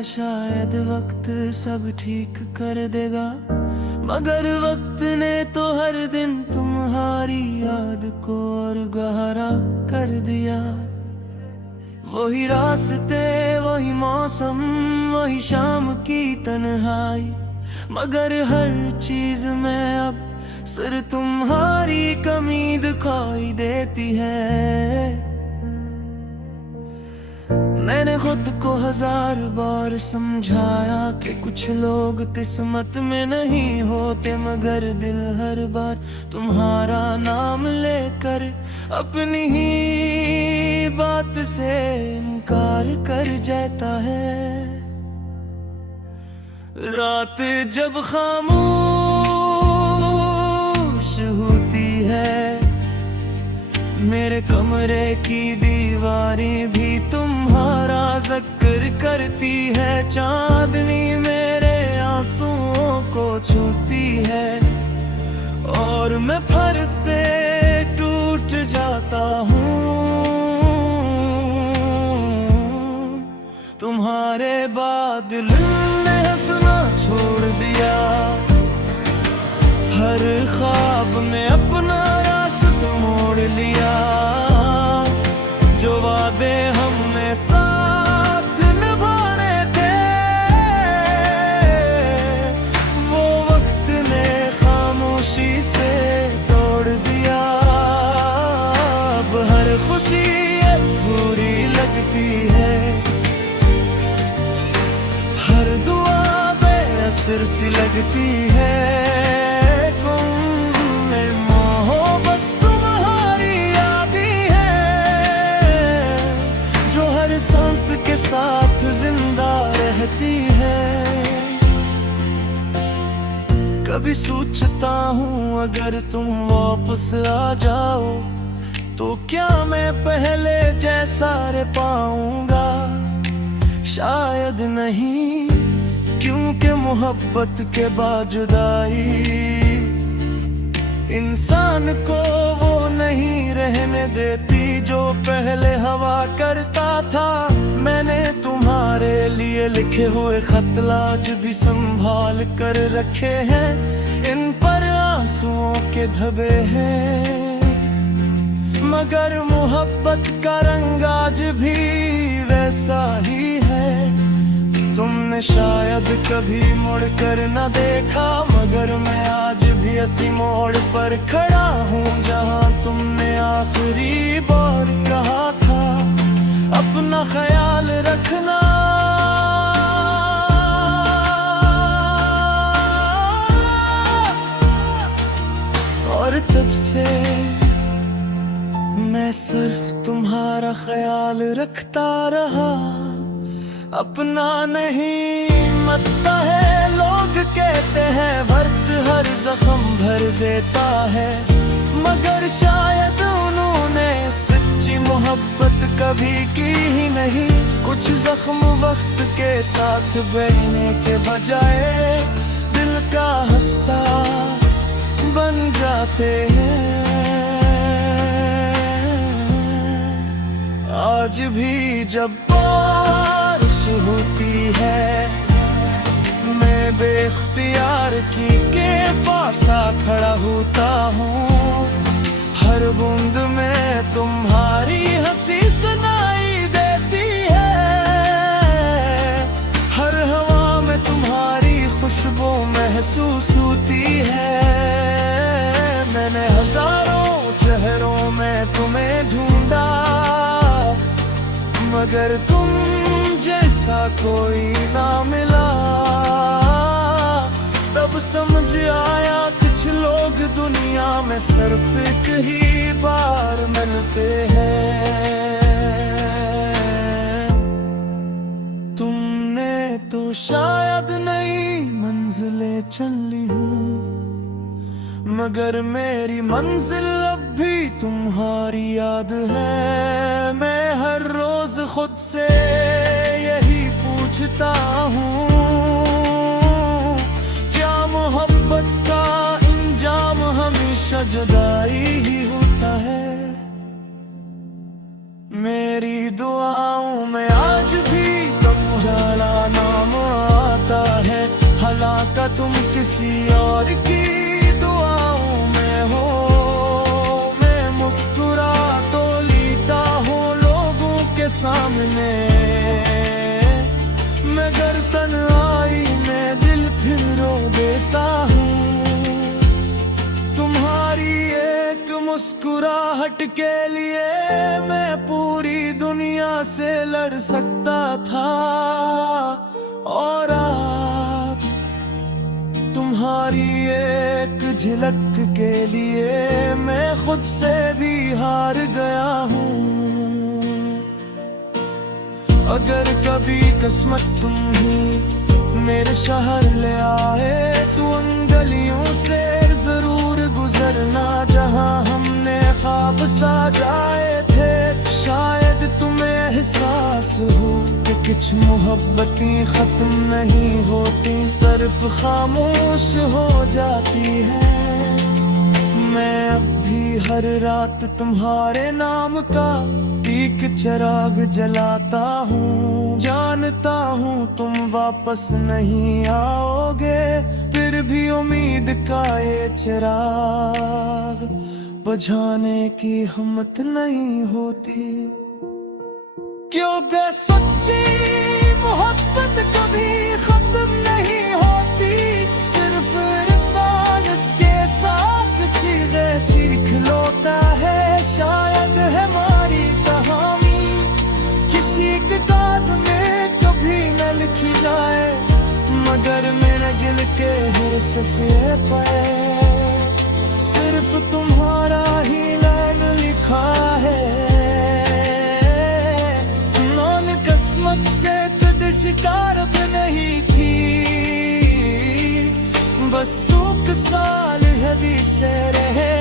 शायद वक्त सब ठीक कर देगा, मगर वक्त ने तो हर दिन तुम्हारी याद को और गहरा कर दिया। वही रास्ते, वही मौसम, वही शाम की तन्हाई, मगर हर चीज में अब सिर्फ तुम्हारी कमी दिखाई देती है। मैंने खुद को 1000 बार समझाया कि कुछ लोग किस्मत में नहीं होते, मगर दिल हर बार तुम्हारा नाम लेकर अपनी ही बात से इनकार कर जाता है। रात जब खामोश होती है, मेरे कमरे की दीवारें भी तुम्हारा जिक्र करती है। चांदनी मेरे आंसुओं को छूती है और मैं फिर से टूट जाता हूँ। तुम्हारे बादल ने हंसना छोड़ दिया, हर ख्वाब में अपना रास्ता मोड़ लिया। जो वादे हमने साथ निभाने थे, वो वक्त ने खामोशी से तोड़ दिया। अब हर खुशी अधूरी लगती है, हर दुआ बेअसर सी लगती है। सांस के साथ जिंदा रहती है। कभी सोचता हूँ अगर तुम वापस आ जाओ, तो क्या मैं पहले जैसा रह पाऊंगा? शायद नहीं, क्योंकि मोहब्बत के बाद जुदाई इंसान को वो नहीं रहने देती जो पहले हवा करता था। मैंने तुम्हारे लिए लिखे हुए खत आज भी संभाल कर रखे हैं, इन पर आंसुओं के धब्बे हैं, मगर मोहब्बत का रंग आज भी वैसा ही है। तुमने शायद कभी मुड़ कर न देखा, मगर मैं आज भी इसी मोड़ पर खड़ा हूँ जहाँ तुमने आखिरी बार कहा था अपना ख्याल रखना। और तब से मैं सिर्फ तुम्हारा ख्याल रखता रहा, अपना नहीं मरता है। लोग कहते हैं वक्त हर जख्म भर देता है, मगर शायद उन्होंने सच्ची मोहब्बत कभी की ही नहीं। कुछ जख्म वक्त के साथ बहने के बजाय दिल का हिस्सा बन जाते हैं। आज भी जब बारिश होती है, मैं बेख्तियार की के पास आ खड़ा होता हूँ। हर बूंद में तुम्हारी हंसी सुनाई देती है, हर हवा में तुम्हारी खुशबू महसूस होती है। मैंने हजारों चेहरों में तुम्हें ढूंढा, मगर तुम जैसा कोई ना मिला। तब समझ आया कुछ लोग दुनिया में सिर्फ एक ही बार मिलते हैं। तुमने तो शायद नई मंजिलें चल ली हूँ, मगर मेरी मंजिल अब भी तुम्हारी याद है। मैं हर रोज खुद से यही पूछता हूँ, क्या मोहब्बत का इंजाम हमेशा जुदाई ही होता है? मेरी दुआओं में आज भी तुम उजाला ना किसी और की दुआओं में हो। मैं मुस्कुरा तो लेता हूँ लोगों के सामने, मगर तन्हाई में दिल फिर रो देता हूँ। तुम्हारी एक मुस्कुराहट के लिए मैं पूरी दुनिया से लड़ सकता था, और आज तुम्हारी एक झलक के लिए मैं खुद से भी हार गया हूँ। अगर कभी किस्मत तुम ही मेरे शहर ले आए तो उन गलियों से जरूर गुजरना जहां हमने ख्वाब सजाए थे। शायद तुम्हें एहसास हो कि कुछ मोहब्बतें खत्म नहीं होती, सिर्फ खामोश हो जाती है। मैं अब भी हर रात तुम्हारे नाम का एक चिराग जलाता हूँ। जानता हूँ तुम वापस नहीं आओगे, फिर भी उम्मीद का ये चिराग बुझाने की हिम्मत नहीं होती। क्योंकि सच्ची मोहब्बत कभी खत्म नहीं होती, सिर्फ इंसान इसके साथ चीजें सीख लेता है। शायद हमारी कहानी किसी किताब में कभी न लिखी जाए, मगर मेरे दिल के हर सफ़े पे सिर्फ तुम्हारा ही नाम लिखा है। उन्होंने किस्मत से कभी शिकायत नहीं की, बस तू के साल हदी से रहे।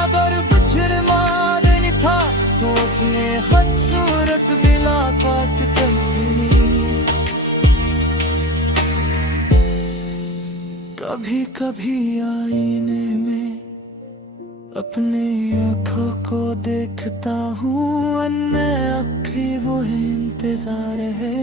अगर बिछड़ मारनी था तो अपने खूबसूरत मुलाकात करनी। कभी कभी आईने में अपने आँखों को देखता हूँ, अन्य आँखें वो इंतजार है।